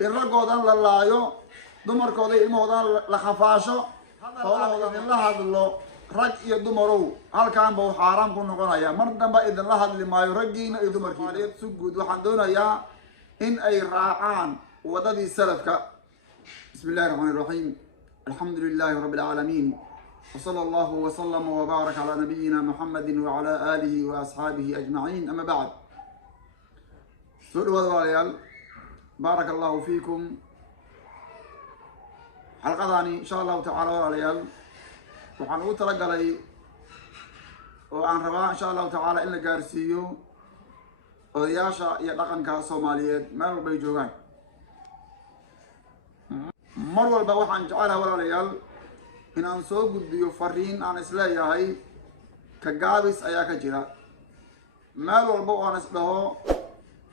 in raggoodan la laayo dumarkooda ilmahoodan la khafaasho howlahooda in la hadlo rag iyo dumarow halkaan buu xaaraan ku noqonayaa mar damba idinla hadli maayo raggiina iyo dumarkiina si guud waxaan doonayaa in ay raacaan wadadii salafka bismillahi rahmaani rahiim alxamdulillahi rabbil caalamiin وصلى الله وسلم وبارك على نبينا محمد وعلى آله وأصحابه أجمعين أما بعد سؤال والريال بارك الله فيكم حلقة ثانية إن شاء الله تعالى والريال وحنقول ترجع لي وعن رواء إن شاء الله تعالى إلا جارسيو ودياشا يدقن كصوماليات ما بيجوعان مرة البوحة إن شاء الله والريال in aan soo gudbiyo fariin aan isleeyahay ka gaabis ayaa ka jira meel walba oo aan isdhaho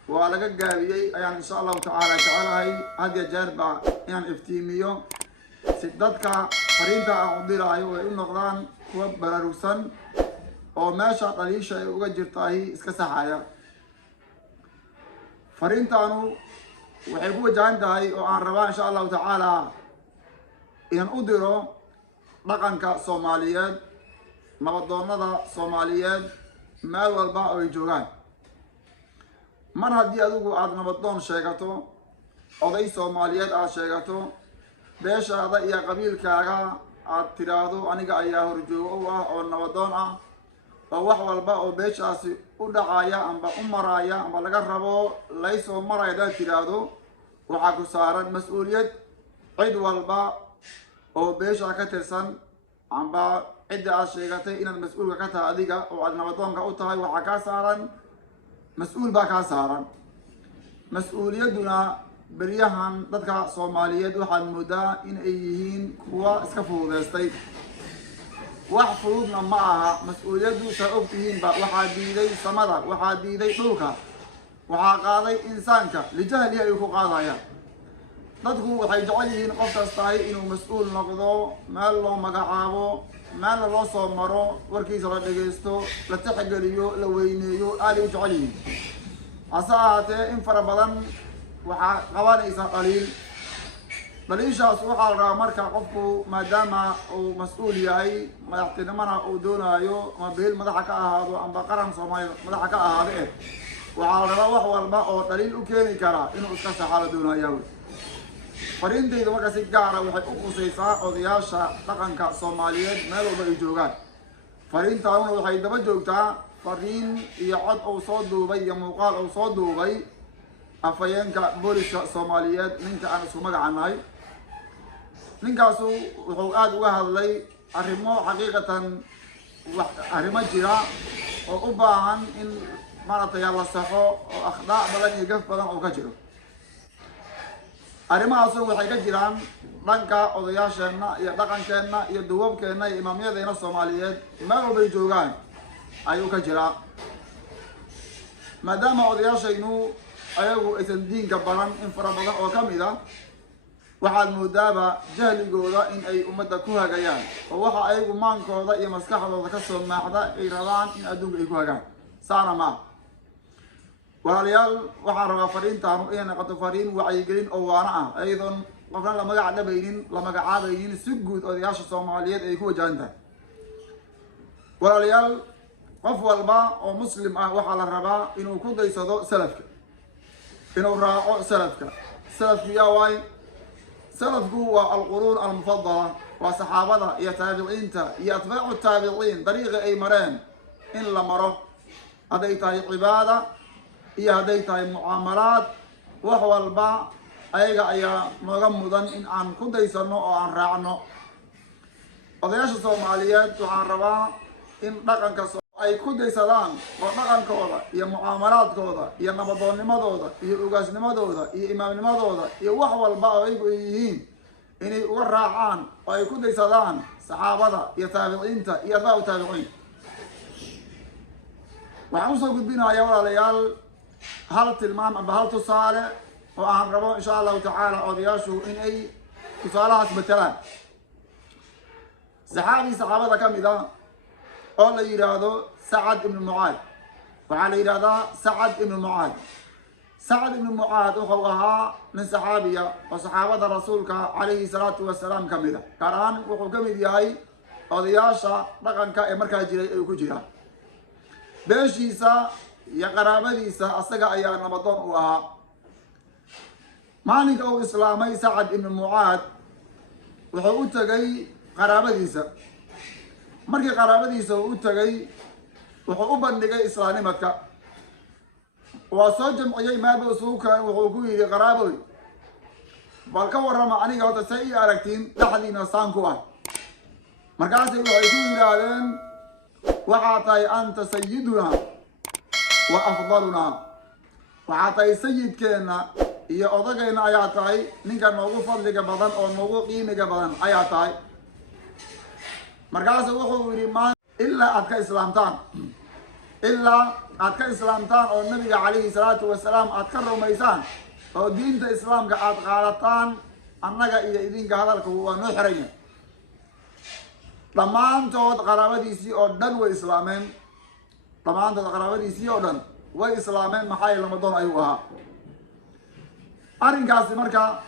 waa laga gaabiyey ayaan insha allahu tacaala jecelahay had iyo jeerba inaan iftiimiyo si dadka fariinta aan u diraayo ay u noqdaan kuwa baraarugsan oo meesha dhaliisha ay uga jirtahay iska saxaya fariintaanu waxay ku wajahan tahay oo aan rabaa insha allahu tacaala inaan u diro dhaqanka Soomaaliyeed nabadoonnada Soomaaliyeed meel walba oo ay joogaan mar haddii adigu aad nabadoon sheegato oday Soomaaliyeed aad sheegato beeshaada iyo qabiilkaaga aad tiraahdo aniga ayaa horjoogo u ah oo nabadoon ah oo wax walba oo beeshaasi u dhacaya amba u maraya amba laga rabo laysoo maraya aad tiraahdo waxaa ku saaran mas'uuliyad cid walba oo beesha ka tirsan amba cidda aad sheegatay inaad mas'uulka ka tahay adiga oo aad nabadoonka u tahay waxaa kaa saaran mas'uul baa kaa saaran mas'uuliyaduna beryahan dadka Soomaaliyeed waxaad moodaa in ay yihiin kuwa iska fududeystay wax fududna ma aha mas'uuliyadu saa ogtihiinba waxaa diiday samada waxaa diiday dhulka waxaa qaaday insaanka lijahli ay ku qaadayaan dadku waxay jecel yihiin qof kastahay inuu mas'uul noqdo meel loo magacaabo meel loo soo maro warkiisa la dhageysto la tixgeliyo la weyneeyo aad u jecel yihiin hase ahaatee in fara badan waxaa qabanaysa dhaliishaas waxaa la rabaa marka qofku maadaama uu mas'uul yahay madaxtinimana uu doonaayo ama beel madaxa ka ahaado amba qaran Soomaaliyeed madaxa ka ahaado waxaa la rabaa wax walba oo dhaliil u keeni kara inuu iska saxaalo doonayo fariintayda marka si gaar ah waxay u qusaysaa odayaasha dhaqanka Soomaaliyeed meel walba ay joogaan fariintaana waxay daba joogtaa fariin iyo cod uu soo duubay iyo muuqaal uu soo duubay afayeenka booliska Soomaaliyeed ninka aan isku magacanahay ninkaasu wuxuu aad uga hadlay arrimo xaqiiqatan arrimo jira oo u baahan in maaragtay la saxo oo akhdaa badan iyo gaf badan oo ka jiro arrimahaas waxay ka jiraan dhanka odayaasheenna iyo dhaqankeenna iyo duwabkeenna iyo imaamyadeena Soomaaliyeed meel walba ay joogaan ayuu ka jiraa maadaama odayaashaynu ayagu aysan diinka baran in fara badan oo ka mid ah waxaad moodaaba jahligooda in ay ummadda ku hagayaan oo waxa ayagu maankooda iyo maskaxdooda ka soo maaxda ay rabaan in adduunka ay ku hagaan saana ma walaalayaal waxaan rabaa fariintaanu inay noqoto fariin wacyigelin oo waana ah ayadoon qofna la magac dhabaynin la magacaabaynin si guud odayaasha Soomaaliyeed ay ku wajahan tahay walaalayaal qof walba oo muslim ah waxaa la rabaa inuu ku daysado salafka inuu raaco salafka yaa waay salafku waa alquruun almufaddala waa saxaabada iyo taabiciinta iyo atbaacu taabiciin dariiqa ay mareen in la maro hadday tahay cibaada iyo hadday tahay mucaamalaad wax walba ayaga ayaa nooga mudan in aan ku daysano oo aan raacno odayaasha Soomaaliyeed waxaan rabaa in dhaqanka ay ku daysadaan oo dhaqankooda iyo mucaamalaadkooda iyo nabadoonnimadooda iyo ugaasnimadooda iyo imaamnimadooda iyo wax walba oo ay yihiin inay uga raacaan oo ay ku daysadaan saxaabada iyo taabiciinta iyo atbaacu taabiciin waxaan usoo gudbinayaa walaalayaal hal tilmaam amba hal tusaale oo aan rabo insha allahu tacaala odayaashu in ay tusaalahaas matalaan saxaabada ka mid ah oo la yiraahdo Sacad ibn Mucaad waxaa la yiraahdaa Sacad ibn Mucaad سعد بن معاذ وخوها من صحابية وصحابة رسولك عليه الصلاة والسلام كمدة كران وكمد ياي أضياشا رقم كأمريكا جرا بيشيسا يا قرابديسا أصدق أيام رمضان وها مالك أو إسلامي سعد بن معاذ وحو تجي قرابديسا مركي قرابديسا وتجي وحو بندقي إسلامي مكة وصوجم أي ما بسوكا وحكوي قرابوي بالكور رمى عنيك هذا سيء أركتين لحدين سانكوا مكاسي وحكوي لالين وعطي أنت سيدنا وأفضلنا وعطي سيد كينا هي أضغينا آياتي نيكا نوغو فضلك بدن أو نوغو قيمك بدن آياتي مكاسي وحكوي ما إلا أدك إسلامتان إلا أدك إسلامتان أو النبي عليه الصلاة والسلام أدكر ميسان أو دين الإسلام كأد غالطان أنك إذا إذن هذا هو نحرين لما أنت قرابتي سي أردن وإسلامين لما أنت قرابتي سي أردن وإسلامين محايا رمضان أيوها أرين كاسي مركا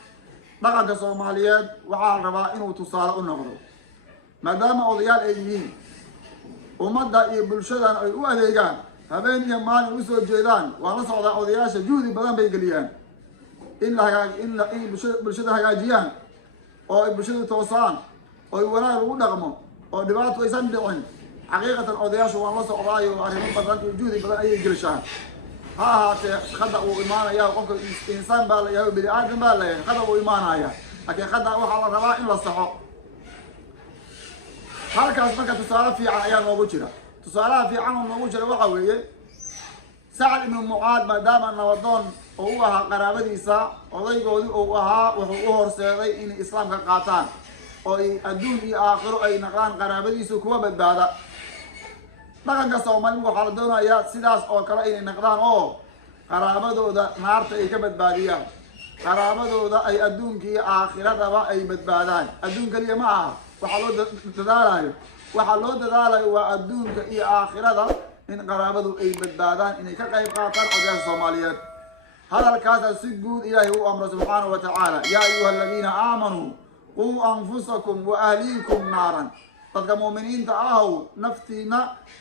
لقد الصوماليات وعال ربا إنو تصال النغرو مادام أضيال أيهين ومدى بلشدان أي أهليقان هبين يمان وسو جيدان وانا صعدا أضياشا جهدي بدن بيقليان إلا بلشدة هجاجيان أو بلشدة توصان أو ونا لو دغمو أو دبات ويسان دعين حقيقة أضياشا وانا صعدا وعليهم بدن جهدي بدن أي جلشان ها خدعوا إيمانا يا قفك إنسان بالا يا بني آدم بالا خدعوا إيمانا يا لكن خدعوا على الرواء إلا الصحو halkaas marka tusaale fiican ayaa noogu jira tusaalaha fiican oo noogu jira waxa weeye Sa'd ibn Mu'adh maadaama nabadoon oo u ahaa qaraabadiisa odaygoodii oo ahaa wuxuu u horseeday in islaamka qaataan oo ay adduun iyo aakhiro ay naqaan qaraabadiisu kuwa badbaada dhaqanka Soomaaliga waxa la doonayaa sidaas oo kale inay naqdaan oo qaraabadooda naarta ay ka badbaadiyaan qaraabadooda ay adduunka iyo aakhiradaba ay badbaadaan adduun kaliya ma aha waxaa loo dadaalayo waa adduunka iyo aakhirada in qaraabadu ay badbaadaan inay ka qayb qaataan odayaasha Soomaaliyeed hadalkaas si guud Ilaahay uu amro subhanahu wa ta'ala ya ayyuhalladhina aamanu qu anfusakum wa ahlikum naaran dadka muuminiinta ah naftiina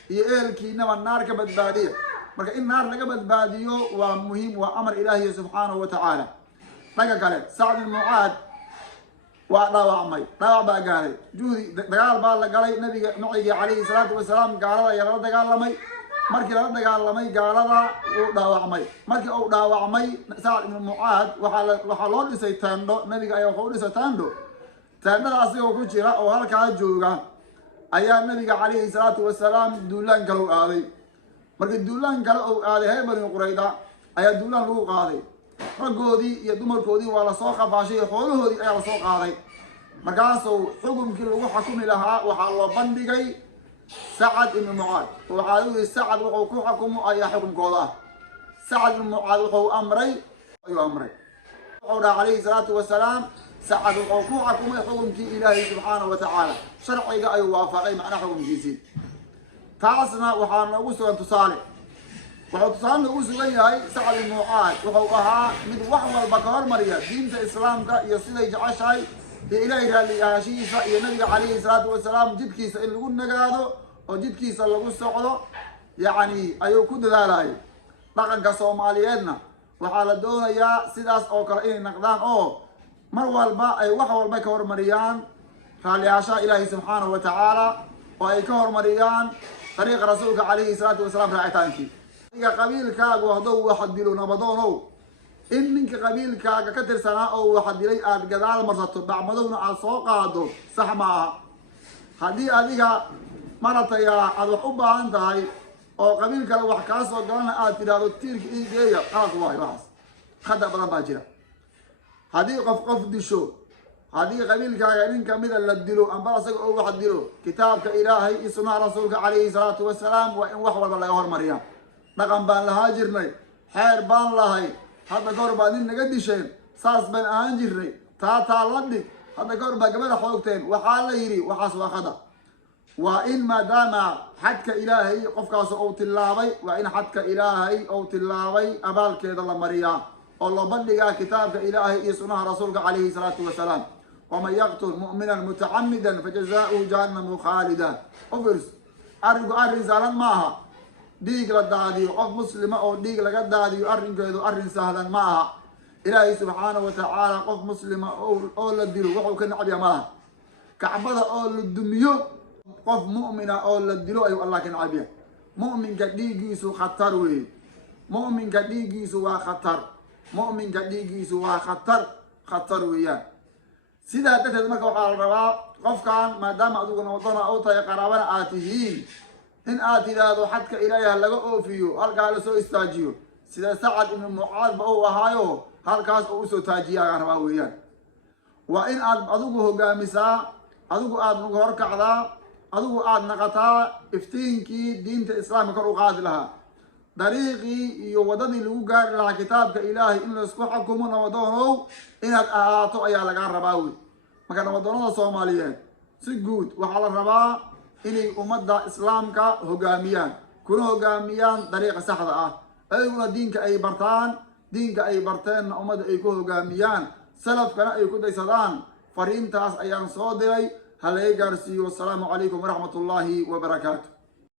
iyo eelkiina naar ka badbaadiya marka in naar laga badbaadiyo waa muhiim waa amar Ilaahay subhanahu wa ta'ala dhaga kale Sa'd ibn Mu'adh وضاوعمي ضاوع قالي جودي دغال با لا غلاي نبي نبي عليه الصلاه والسلام قالدا يا لا دغالمي markii la dagaalamay gaalada uu dhaawacmay markii uu dhaawacmay Sa'd ibn Mu'adh waxa loo dhisay taando nabiga ayaa wuxuu dhisay taandadaasi oo ku jira oo halka jooga ayaa nabiga عليه الصلاه والسلام duulaan kale aaday markii duulaan kale uu aaday Bani Qurayda ayaa duulaan lagu qaaday raggoodii iyo dumarkoodii waa la soo qafaashay xoolahoodii ayaa la soo qaaday markaasoo xukunkii lagu xukumi lahaa waxa loo bandhigay Sa'd ibn Mu'adh waxa uu Sa'd wuxuu ku xukumo ayaa xukunkooda Sa'd ibn Mu'adh wuxuu amray wuxuu عليه الصلاه والسلام Sa'd wuxuu ku xukumay xukunkii Ilaahay subhanahu wa ta'ala sharciga ay waafaqay macna xukunkiisii taasna waxa nagu soo tusaale وحصان وسوي هاي Sa'd ibn Mu'adh wuxuu ahaa mid wax walba ka hormariya diinta islaamka iyo siday jeceshahay Ilaahay raaliyaashiisa iyo nabiga عليه الصلاه والسلام jidkiisa in lagu nagaado oo jidkiisa lagu socdo yaani ayuu ku dadaalay dhaqanka Soomaaliyeedna waxa la doonayaa sidaas oo kale inay naqdaan oo mar walba ay wax walba ka hormariyaan raaliyaasha Ilaahay subhanahu wa ta'ala oo ay ka hormariyaan طريق رسولك عليه الصلاه والسلام raacitaanki qabiilkaagu haduu wax dilo nabadoonow in ninka qabiilkaaga ka tirsanaa oo wax dilay aad gadaal marsato bacmadowna aad soo qaado sax ma aha hadii adiga marataya aad wax u baahan tahay oo qabiil kale wax ka soo galana aad tiraado tiirka iigeeya qaas waay wax khada badan baa jira hadii qof disho hadii qabiilkaaga nin kamid la dilo amba asaga oo wax dilo kitaabka Ilaahay iyo sunnada rasuulka عليه الصلاه والسلام waa in wax walba laga hormariyaa dhaqan baan lahaa jirnay xeer baan lahay hadda goor baa nin naga disheen saas baan aan jirnay taa la dhig hadda goor baa gabadha xoogteen waxa la yiri waxaas waa khada وإن ما دام حدك إلهي قفكاس أو تلاوي وإن حدك إلهي أو تلاوي أبال كيد الله مريا الله بلغ كتابك إلهي يسنها رسولك عليه الصلاة والسلام ومن يقتل مؤمنا متعمدا فجزاؤه جهنم خالدا أفرس أرن سهلا معها ديق لدادي قف مسلمة أو ديق لقدادي أرن كيدو أرن سهلا معها إلهي سبحانه وتعالى قف مسلمة أو لديرو وحو كنعبيا معها كعبدا أو للدميو قف مؤمنة أو للدلو أيو الله كن عبيه مؤمن كديجيسو خطر وي مؤمن كديجيسو خطر مؤمن كديجيسو خطر ويا سيدا تكتب مكو على الرواء قف كان ما دام أدوك نوطنا أو تاي قرابنا آتيهين إن آتي ذا حدك إليها لغا أوفيو هل قال سو استاجيو سيدا سعد إن المعاذ بأو وهايو هل كاس أوسو تاجيا غربا ويا وإن أدوك قامسا أدوك نغور كعدا أدو آد نقطع افتينكي دين الإسلام كرو قاد لها طريقي يودني لو قال لها كتابك إلهي إن لسكو حكمون ودونو إنك آتو أيها لقار رباوي مكان ودونو صوماليين سجود وحال الربا إني أمد إسلامك هقاميان كنو هقاميان طريقة سحظة أيوة دينك أي برتان دينك أي برتان أمد أيكو هقاميان سلف كان أيكو دي صدان فرين تاس أيان صودري هل يقرسي والسلام عليكم ورحمة الله وبركاته.